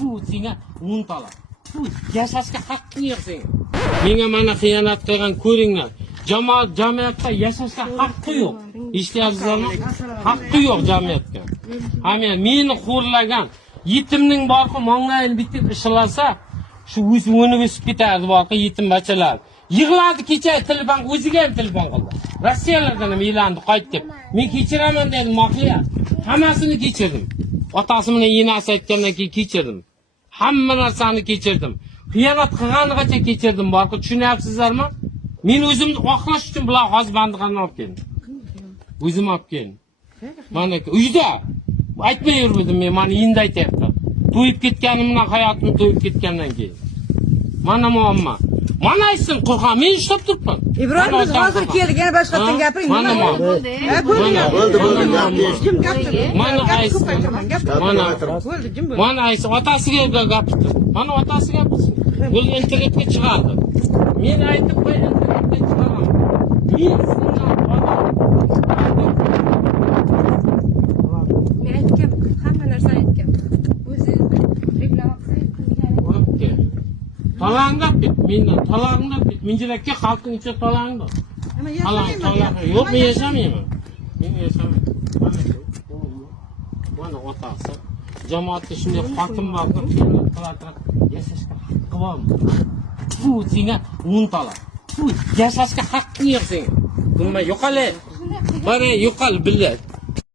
Bu senga 10 tala. Bu yashashga haqqing yo'q senga. Menga mana xiyonat qilgan ko'ringlar. Jamiyatda yashashga haqqi yo'q. Eshityapsizlarmi? Haqqi yo'q jamiyatga. Hamma meni xo'rlagan yetimning borqi monglayini bitib ishlasa, shu o'ni o'sib ketardi borqi yetim bachalar. Yig'ladi kecha telefon o'ziga ham telefon qildi. Rossiyalardan ham e'landi qayt deb. Men kechiraman dedim Moqiya. Hammasini kechirdim. Otasi bilan enasi aytgandan keyin kechirdim. Hamma narsani kechirdim. Xiyonat qilganigacha kechirdim borqi, tushunyapsizlarmi? Men o'zimni oqlash uchun bular hozir bandiqani olib keldim. O'zim olib keldim. Mana uyda aytmay yurmadim men, mana endi aytayapman. To'yib ketganimdan, hayotim to'yib ketgandan keyin. Mana muammo. Mana aytsin Qur'on, men ishlab turibman. Ibrohim biz hozir keldik, yana boshqatdan gapiring. Mana bo'ldi. Kim gapirdi? Mana aytsin. Mana aytsin, otasiga gapirdi. Mana otasiga gapirsin. Bu internetga chiqardi. Men aytib qo'y, internetga chiqaraman. Men aytgan hamma narsa aytgan. O'zi reklama qilib talangda bit, mendan talangda bit. Minjirakka xalqning ichida talangda. Talang. Yo'q, men yashamayman. Men yashamayman. Mana otasi. Jamoatda shunday xotin bordir, yashashga haqqi bormi? Bu senga 10 tala. Bu yashashga haqqing yo'q senga. Bunday yo'qol. Mana yo'qol billah.